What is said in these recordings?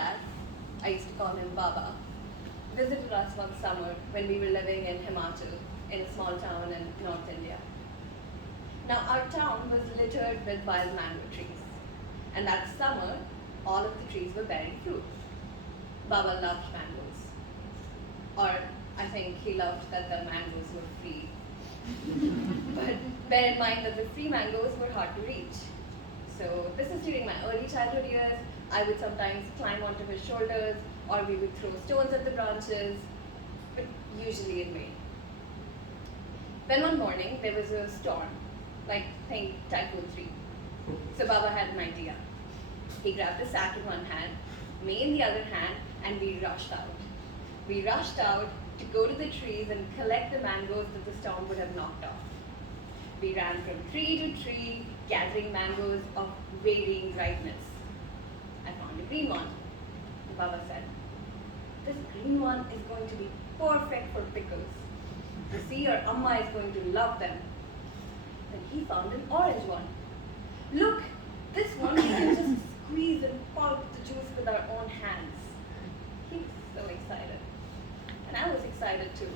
dad, I used to call him Baba, visited us one summer when we were living in Himachal, in a small town in North India. Now, our town was littered with wild mango trees, and that summer, all of the trees were bearing fruit. Baba loved mangoes, or I think he loved that the mangoes were free. But bear in mind that the free mangoes were hard to reach. So this is during my early childhood years. I would sometimes climb onto his shoulders, or we would throw stones at the branches, but usually in vain. Then one morning there was a storm, like think Typhoon 3. So Baba had an idea. He grabbed the sack in one hand, me in the other hand, and we rushed out. We rushed out to go to the trees and collect the mangoes that the storm would have knocked off. We ran from tree to tree, gathering mangoes of varying ripeness. I found a green one. Baba said, "This green one is going to be perfect for pickles. You see, your Amma is going to love them." Then he found an orange one. "Look, this one we can just squeeze and pulp the juice with our own hands." He was so excited. And I was excited too.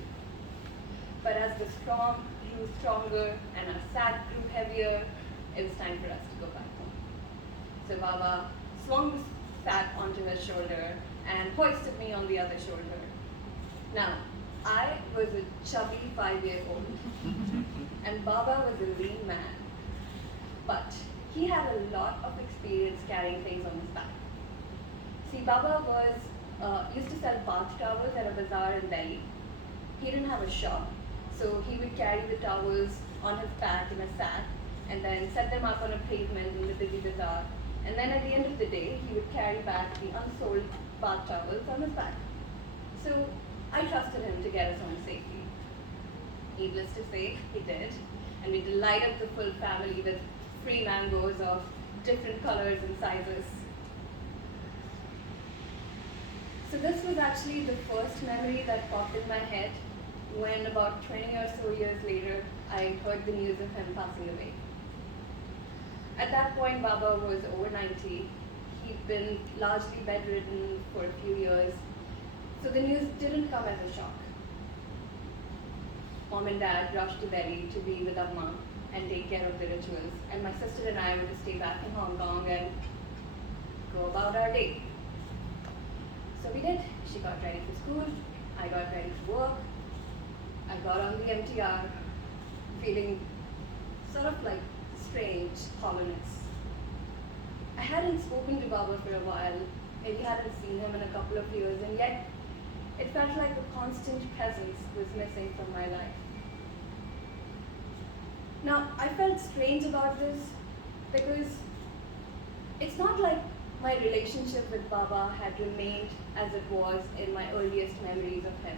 But as the storm grew stronger and our sack grew heavier, it was time for us to go back home. So Baba swung the sack onto his shoulder and hoisted me on the other shoulder. Now, I was a chubby 5-year-old, and Baba was a lean man. But he had a lot of experience carrying things on his back. See, Baba used to sell bath towels at a bazaar in Delhi. He didn't have a shop, so he would carry the towels on his back in a sack and then set them up on a pavement in the busy bazaar. And then at the end of the day, he would carry back the unsold bath towels on his back. So I trusted him to get us home safely. Needless to say, he did, and we delighted the full family with free mangoes of different colors and sizes. So this was actually the first memory that popped in my head when about 20 or so years later, I heard the news of him passing away. At that point, Baba was over 90. He'd been largely bedridden for a few years, so the news didn't come as a shock. Mom and Dad rushed to Delhi to be with Amma and take care of the rituals, and my sister and I were to stay back in Hong Kong and go about our day. So we did. She got ready for school, I got ready for work, I got on the MTR, feeling sort of like strange hollowness. I hadn't spoken to Baba for a while, maybe hadn't seen him in a couple of years, and yet it felt like a constant presence was missing from my life. Now, I felt strange about this because it's not like my relationship with Baba had remained as it was in my earliest memories of him.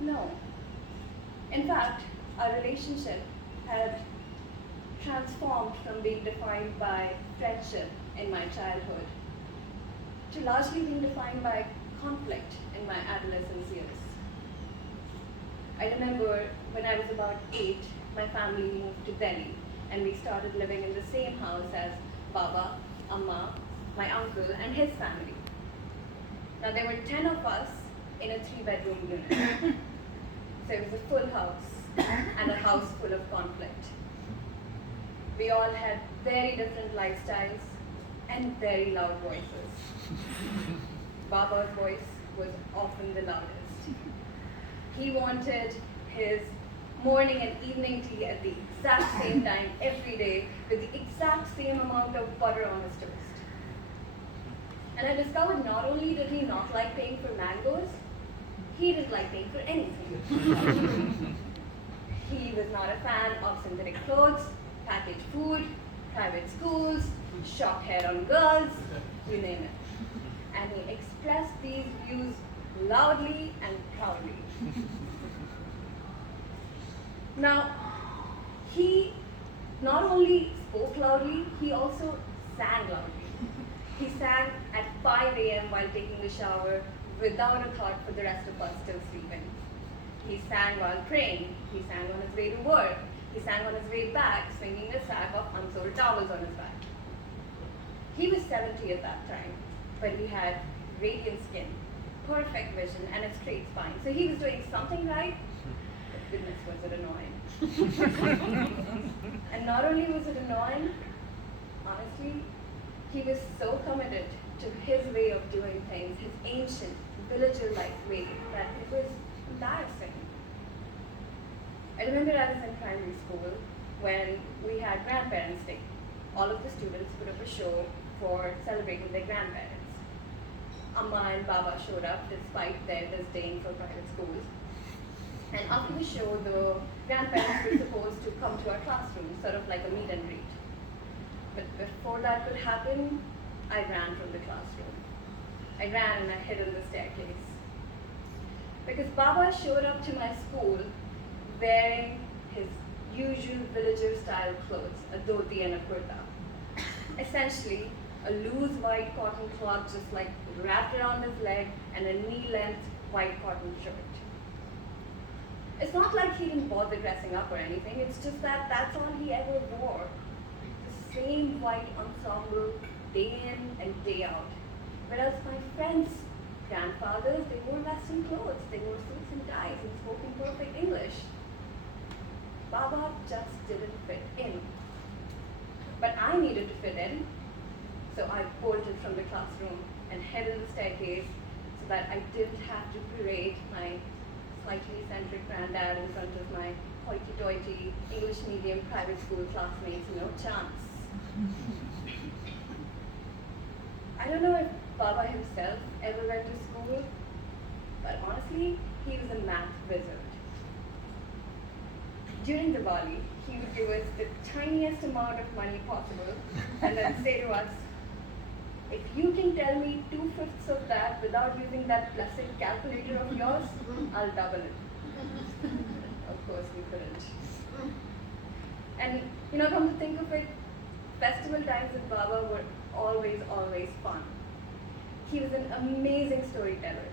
No. In fact, our relationship had transformed from being defined by friendship in my childhood to largely being defined by conflict in my adolescence years. I remember when I was about 8, my family moved to Delhi and we started living in the same house as Baba, Amma, my uncle, and his family. Now there were 10 of us in a 3-bedroom unit. So it was a full house and a house full of conflict. We all had very different lifestyles and very loud voices. Baba's voice was often the loudest. He wanted his morning and evening tea at the exact same time every day with the exact same amount of butter on his toast. And I discovered not only did he not like paying for mangoes, he didn't like paying for anything. He was not a fan of synthetic clothes, packaged food, private schools, shock hair on girls, you name it. And he expressed these views loudly and proudly. Now, he not only spoke loudly, he also sang loudly. He sang at 5 a.m. while taking a shower without a thought for the rest of us still sleeping. He sang while praying. He sang on his way to work. He sang on his way back, swinging a sack of unsold towels on his back. He was 70 at that time, but he had radiant skin, perfect vision, and a straight spine. So he was doing something right, but goodness was it annoying. And not only was it annoying, honestly, he was so committed to his way of doing things, his ancient, villager-like way, that it was embarrassing. I remember I was in primary school when we had Grandparents' Day. All of the students put up a show for celebrating their grandparents. Amma and Baba showed up despite their disdain for private schools. And after the show, the grandparents were supposed to come to our classroom, sort of like a meet and greet. But before that could happen, I ran from the classroom. I ran and I hid in the staircase. Because Baba showed up to my school wearing his usual villager-style clothes, a dhoti and a kurta. Essentially, a loose white cotton cloth just like wrapped around his leg and a knee-length white cotton shirt. It's not like he didn't bother dressing up or anything, it's just that that's all he ever wore. The same white ensemble day in and day out. Whereas my friends' grandfathers, they wore Western clothes, they wore suits and ties and spoke in perfect English. Baba just didn't fit in. But I needed to fit in, so I bolted from the classroom and hid in the staircase so that I didn't have to parade my slightly eccentric granddad in front of my hoity-toity English medium private school classmates. No chance. I don't know if Baba himself ever went to school, but honestly, he was a math wizard. During Diwali, he would give us the tiniest amount of money possible and then say to us, if you can tell me 2/5 of that without using that blessed calculator of yours, I'll double it. Of course we couldn't. And come to think of it, festival times with Baba were always fun. He was an amazing storyteller.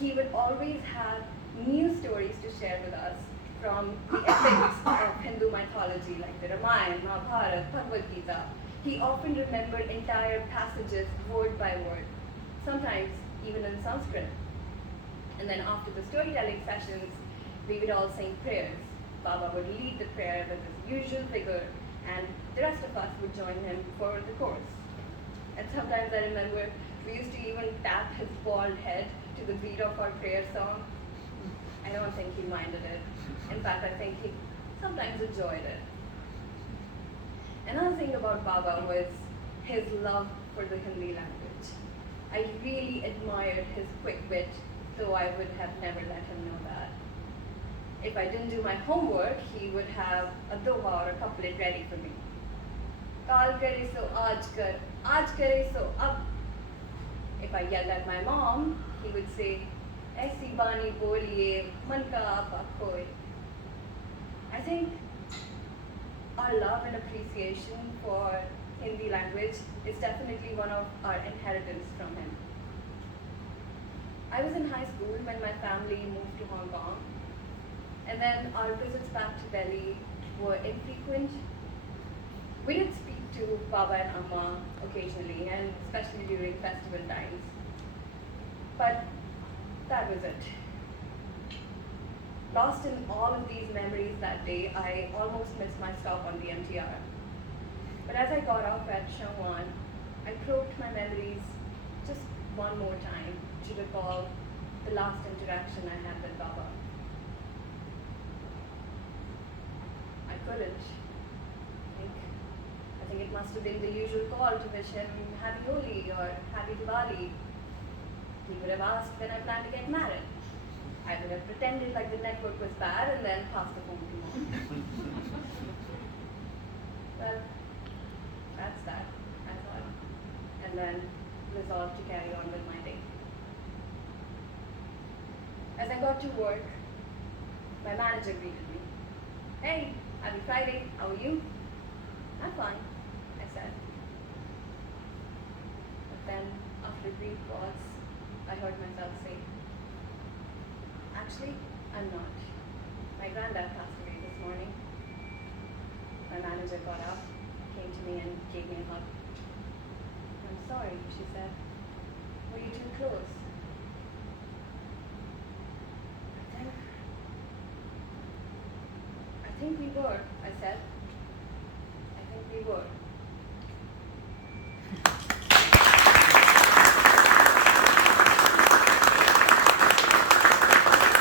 He would always have new stories to share with us from the epics of Hindu mythology like the Ramayana, Mahabharata, Bhagavad Gita. He often remembered entire passages word by word, sometimes even in Sanskrit. And then after the storytelling sessions, we would all sing prayers. Baba would lead the prayer with his usual vigor, and the rest of us would join him for the chorus. And sometimes I remember we used to even tap his bald head to the beat of our prayer song. I don't think he minded it. In fact, I think he sometimes enjoyed it. Another thing about Baba was his love for the Hindi language. I really admired his quick wit, though I would have never let him know that. If I didn't do my homework, he would have a doha or a couplet ready for me. Kaal kare so aaj kare so ab. If I yelled at my mom, he would say, Aisi bani boliye, man ka aapa khoye. I think our love and appreciation for Hindi language is definitely one of our inheritance from him. I was in high school when my family moved to Hong Kong, and then our visits back to Delhi were infrequent. We did speak to Baba and Amma occasionally, and especially during festival times. But that was it. Lost in all of these memories that day, I almost missed my stop on the MTR. But as I got off at Shangwan, I probed my memories just one more time to recall the last interaction I had with Baba. I couldn't. I think it must have been the usual call to wish him Happy Holi or Happy Diwali. He would have asked when I planned to get married. I would have pretended like the network was bad and then passed the phone to Mom. Well, that's that, I thought. And then resolved to carry on with my day. As I got to work, my manager greeted me. Hey, happy Friday, how are you? I'm fine, I said. But then, after a brief pause, I heard myself say, actually, I'm not. My granddad passed away this morning. My manager got up, came to me and gave me a hug. I'm sorry, she said. Were you too close? I think we were, I said.